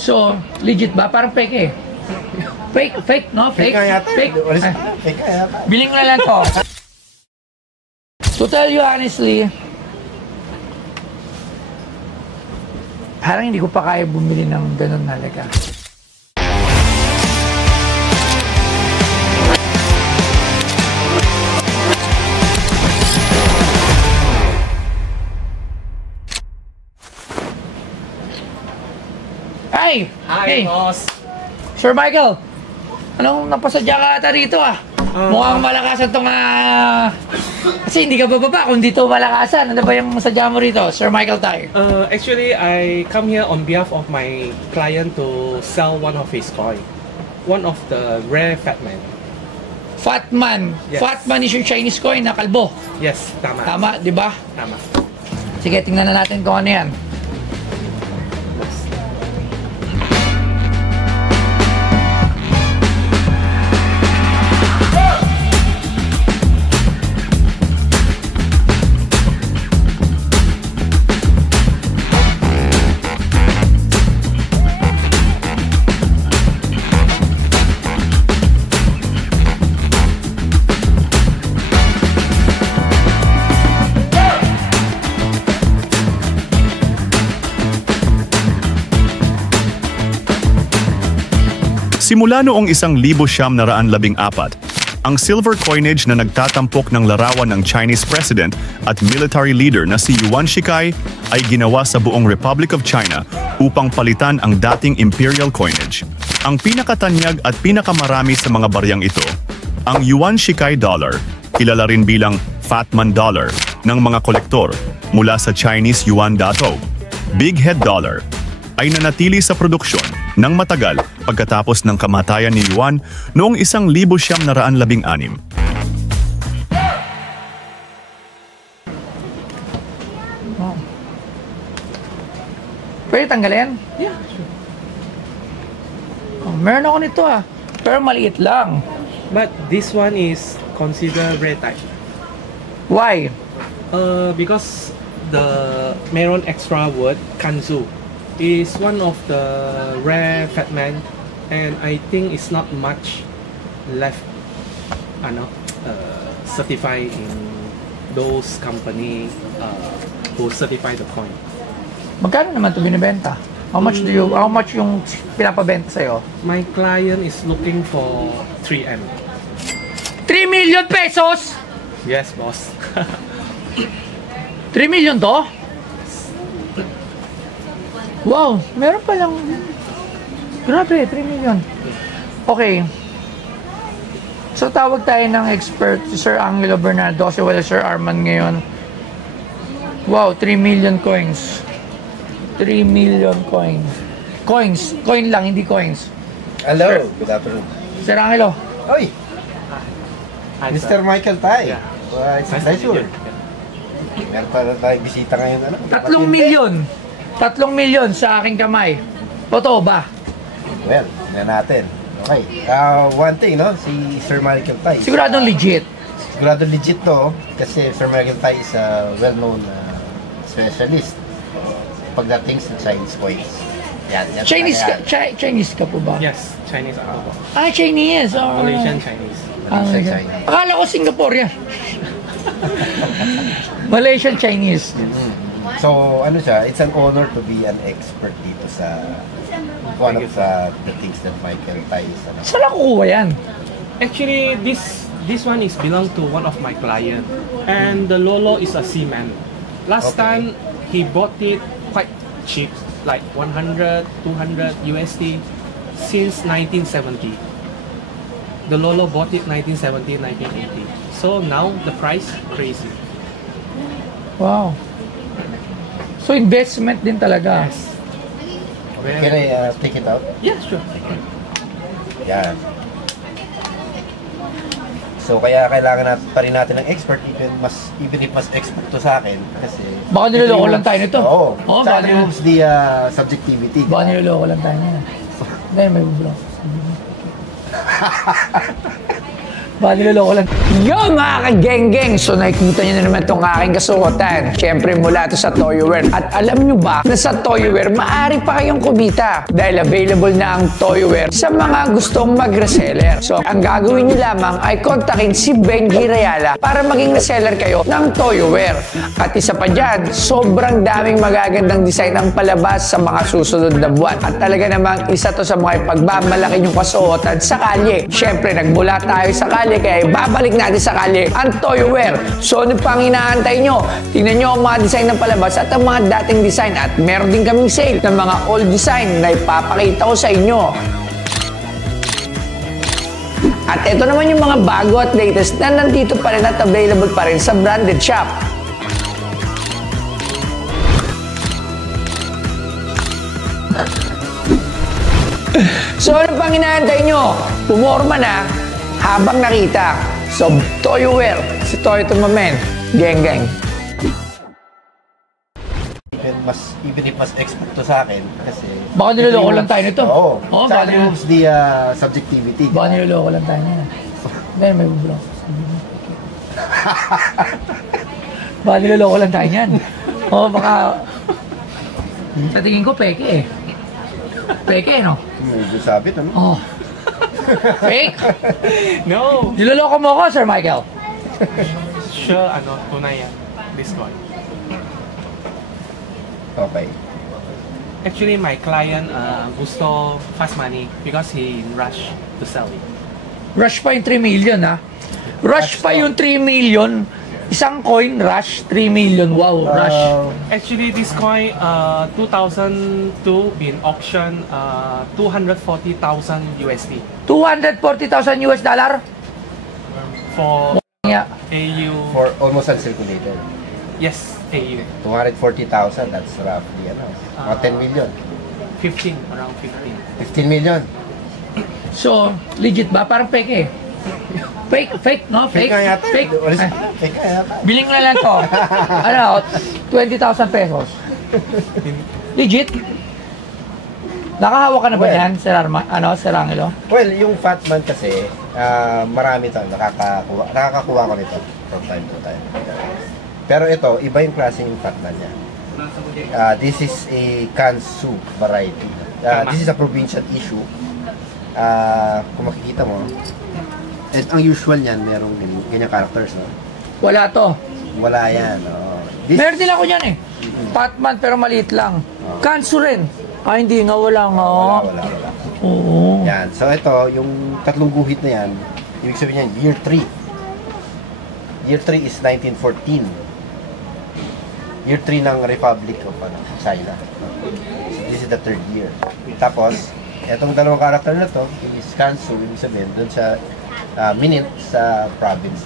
So, legit ba? Parang fake eh. Fake, no? Fake? Fake? Fake ka yata. Biling na lang to. To tell you honestly, parang hindi ko pa kaya bumili ng ganun na halaga. Hi! Hi, boss! Sir Michael, anong napasadya ka ata rito ah? Mukhang malakasan tong kasi hindi ka bababa kung dito malakasan. Ano ba yung sadya mo rito, Sir Michael Tay? Actually, I come here on behalf of my client to sell one of his coin. One of the rare Fatman. Fatman? Yes. Fatman is yung Chinese coin na kalbo? Yes, tama. Tama, di ba? Tama. Sige, tingnan na natin kung ano yan. Simula noong 1914, ang silver coinage na nagtatampok ng larawan ng Chinese president at military leader na si Yuan Shikai ay ginawa sa buong Republic of China upang palitan ang dating imperial coinage. Ang pinakatanyag at pinakamarami sa mga baryang ito, ang Yuan Shikai dollar, kilala rin bilang Fatman dollar ng mga kolektor mula sa Chinese Yuan Datou. Big Head dollar ay nanatili sa produksyon ng matagal pagkatapos ng kamatayan ni Yuan noong 1916. Oh. Pwede tanggalin? Yeah, sure. Oh, meron ako nito ah. Pero maliit lang. But this one is considered rare type. Why? Because the meron extra word kanzu is one of the rare Fatman, and I think it's not much left certified in those company who certify the coin. Magkano naman ito binibenta? How much yung pinapabenta sa'yo? My client is looking for 3M. 3 million pesos! Yes, boss. 3 million to? Wow, meron pa lang. Grabe, 3 million. Okay. So tawag tayo ng expert, si Sir Angelo Bernardo, kasi wala Sir Arman ngayon. Wow, 3 million coins. 3 million coins. Coin lang, hindi coins. Hello, Sir. good afternoon. Sir Angelo. Oy, Hi, Mr. Michael Tay. Yeah. It's a pleasure. Meron pa na tayong bisita ngayon. 3 million. 3 million sa aking kamay. Totoo ba? Well, tingnan natin. Okay. One thing, no? Si Sir Michael Tay. Siguradong legit. Sigurado legit to. Kasi Sir Michael Tay is a well-known specialist pagdating sa Chinese coins. Yan, Chinese ka po ba? Yes, Chinese ako. Ah, Chinese. Oh. Malaysian Chinese. Malaysian Chinese. Akala ko Singapore yan. Malaysian Chinese. So, ano siya, it's an honor to be an expert dito sa one of the things that Michael Tay is. Saan ako kuha yan? Actually, this one is belong to one of my client, and the Lolo is a seaman. Last time he bought it quite cheap, like 100, 200 USD since 1970. The Lolo bought it 1970, 1980. So now the price crazy. Wow. So investment din talaga. Yes. Can I take it out? Yeah, sure. Yan. So kaya kailangan pa rin natin ng expert even if mas expert to sa akin kasi Baka niloloko lang tayo nito. Oo. Oo, Sa baka removes the subjectivity. Baka niloloko lang tayo niya. Dahil may bublo. Baka niloloko lang. Yo mga ka-geng-geng! So nakikita nyo na naman itong aking kasuotan. Siyempre mula ito sa Toyoware. At alam nyo ba na sa Toyoware, maaari pa kayong kumita. Dahil available na ang Toyoware sa mga gustong mag-reseller. So ang gagawin nyo lamang ay kontakin si Benji Rayala para maging reseller kayo ng Toyoware. At isa pa dyan, sobrang daming magagandang design ang palabas sa mga susunod na buwan. At talaga namang isa to sa mga pagbamalaki yung kasuotan sa kalye. Siyempre nagmula tayo sa kalye kaya babalik natin sa kalye ang Toyoware. So ano pang inaantay nyo? Tingnan nyo ang mga design ng palabas at ang mga dating design at meron din kaming sale ng mga old design na ipapakita ko sa inyo. At ito naman yung mga bago at latest na nandito pa rin at available pa rin sa branded shop. So ano pang inaantay nyo? Pumorma na habang nakita. So Toyoware, si Toy Tumamen, geng-geng. Even if mas expert to sa akin, kasi... Baka niloloko lang tayo nito. Oo. Oo, Sa baka removes the subjectivity. Baka niloloko lang tayo niya. Then may block. Baka niloloko lang tayo niyan. Oo, baka... Sa tingin ko, peke eh. Peke, no? Medyo sabit, ano? Oh. Fake? No. Niloloko mo ko, Sir Michael. Sure, ano, tunay yan. This one. Okay. Actually, my client gusto fast money because he rush to sell it. Rush pa yung 3 million, ha? Rush pa yung 3 million. Isang coin, rush, 3 million. Wow, rush. Actually, this coin, 2002 in auction, 240,000 USD 240,000 US dollar? for Yeah. AU. For almost uncirculated. Yes, AU. 240,000, that's roughly, ano? Mga 10 million. 15, around 15. 15 million. So, legit ba? Parang fake eh. Fake, no? Fake? Fake nga yata. Fake? Ay, Fake nga yata. biling na lang to. Ano, 20,000 pesos. Legit? Nakahawa ka na ba Well, yan, Sir Sir Angelo? Well, yung Fatman kasi, marami to. Nakakakuha ko nito from time to time. Pero ito, iba yung klase yung Fatman niya. This is a Kansu variety. This is a provincial issue. Kung makikita mo, and ang usual niyan, merong ganyan characters, no? Wala to. Wala yan, no? Meron din ako yan eh. Patman pero maliit lang. Kansu rin. Hindi nga, wala nga. Wala. Oo. Yan. So ito, yung tatlong guhit na yan, ibig sabihin yan, year 3. Year 3 is 1914. Year 3 ng Republic of China. So this is the 3rd year. Tapos, etong dalawang karakter na to, is Kansu, ibig sabihin, dun sa minute sa province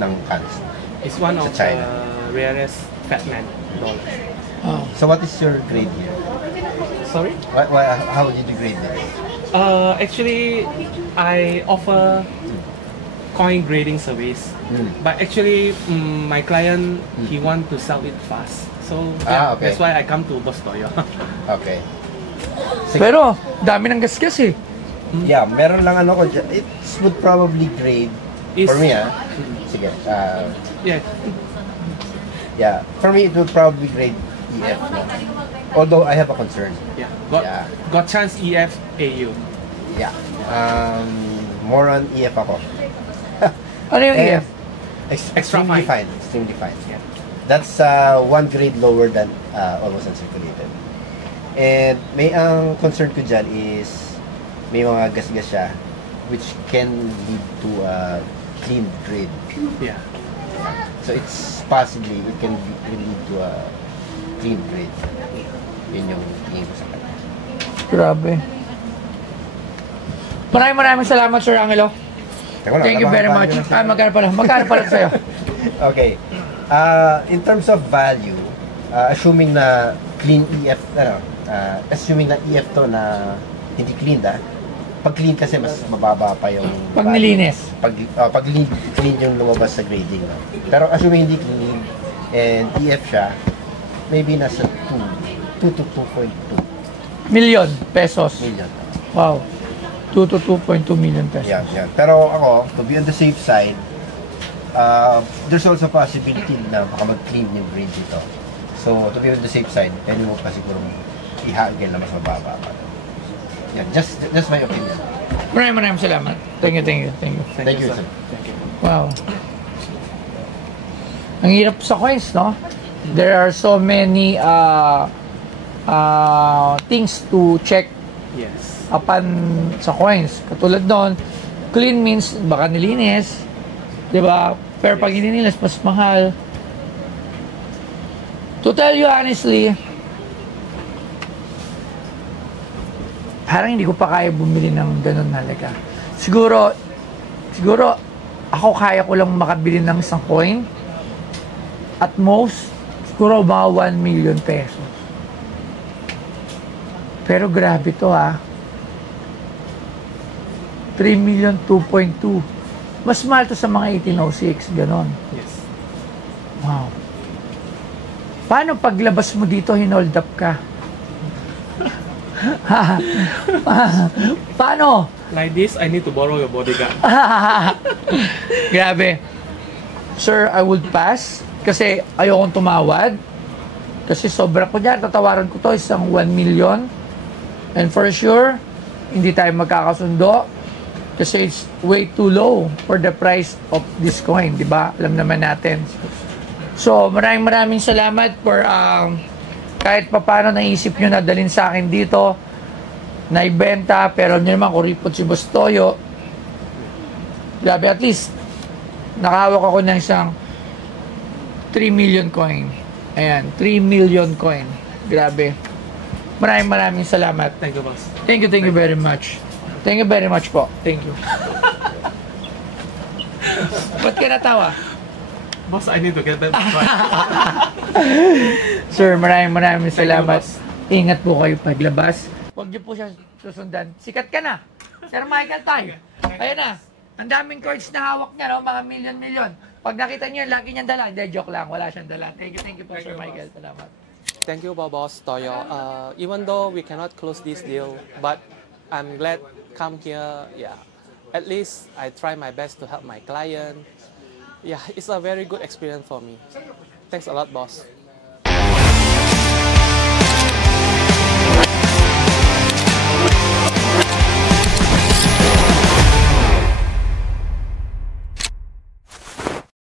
ng Kansu. It's one of Sa China. the rarest Fatman dollars. Oh. So what is your grade here? Sorry? How did you grade this? Actually, I offer coin grading service, but actually, my client he want to sell it fast, so yeah, okay. that's why I come to Bostoyo. Okay. Sige. Pero, dami ng gasgas eh. Yeah, meron lang ano ko dyan. It would probably grade, for me sige, Yeah, yeah, for me it would probably grade EF, no? Although I have a concern. yeah. Got chance EF AU. Yeah. More on EF ako. Ano yung EF? Extra Extremely fine. fine. Extremely fine. Yeah. That's one grade lower than almost uncirculated. And may ang concern ko dyan is may mga gas-gas siya which can lead to a clean grade. Yeah. So it's possibly, it can lead to a clean grade. Yun yung tingin ko sa kanya. Grabe. Maraming salamat, Sir Angelo. Thank you very much. Magkano pala sa'yo? Okay. In terms of value, assuming na clean EF, assuming na EF to na hindi clean pag clean kasi mas mababa pa yung Pag nilinis. pag clean yung lumabas sa grading, no? Pero assuming hindi clean and EF siya, maybe nasa 2 to 2.2 Million pesos. million. Wow. 2 to 2.2 million pesos. Yan. Pero ako, to be on the safe side, there's also possibility na baka mag-claim yung grade dito. So, to be on the safe side, pwede mo pa siguro ihagil na mas mababa pa. Yan, just my opinion. Maraming salamat. Thank you. Thank you, sir. Thank you. Wow. Ang hirap sa coins, no? There are so many things to check Yes. upon sa coins. Katulad doon, clean means baka nilinis, 'di ba? Pero pag hindi nilinis, mas mahal. To tell you honestly, parang hindi ko pa kaya bumili ng ganun halaga. Siguro ako kaya ko lang makabili ng isang coin. At most, siguro mga 1 million pesos. Pero grabe to, 3 million, 2.2. Mas mahal to sa mga 1806, ganon. Yes. Wow. Paano paglabas mo dito, hinold up ka? Paano? Like this, I need to borrow your bodyguard. Grabe. Sir, I would pass kasi ayokong tumawad. Kasi sobra ko dyan. Tatawaran ko to isang 1 million. And for sure, hindi tayo magkakasundo. Kasi it's way too low for the price of this coin. Diba? Alam naman natin. So, maraming salamat for kahit papano naisip nyo na dalhin sa akin dito na ibenta. Pero nyo naman, kuripot si Boss Toyo. Grabe, at least nakahawak ako ng isang 3 million coin. Ayan, 3 million coin. Grabe. Maraming salamat. Thank you, boss. Thank you very much. Thank you very much po. Thank you. Ba't ka natawa? Boss, I need to get that. Sir, maraming salamat. boss. Ingat po kayo paglabas. Huwag niyo po siya susundan. Sikat ka na. Sir Michael tayo. Ayan na. Ang daming cards na hawak niya, no? Mga million. Pag nakita niyo, laki niyang dala. Hindi, joke lang. Wala siyang dala. Thank you po, Sir Michael. Salamat. Thank you, Boss Toyo. Even though we cannot close this deal, but I'm glad come here. Yeah, at least I try my best to help my client. Yeah, it's a very good experience for me. Thanks a lot, boss.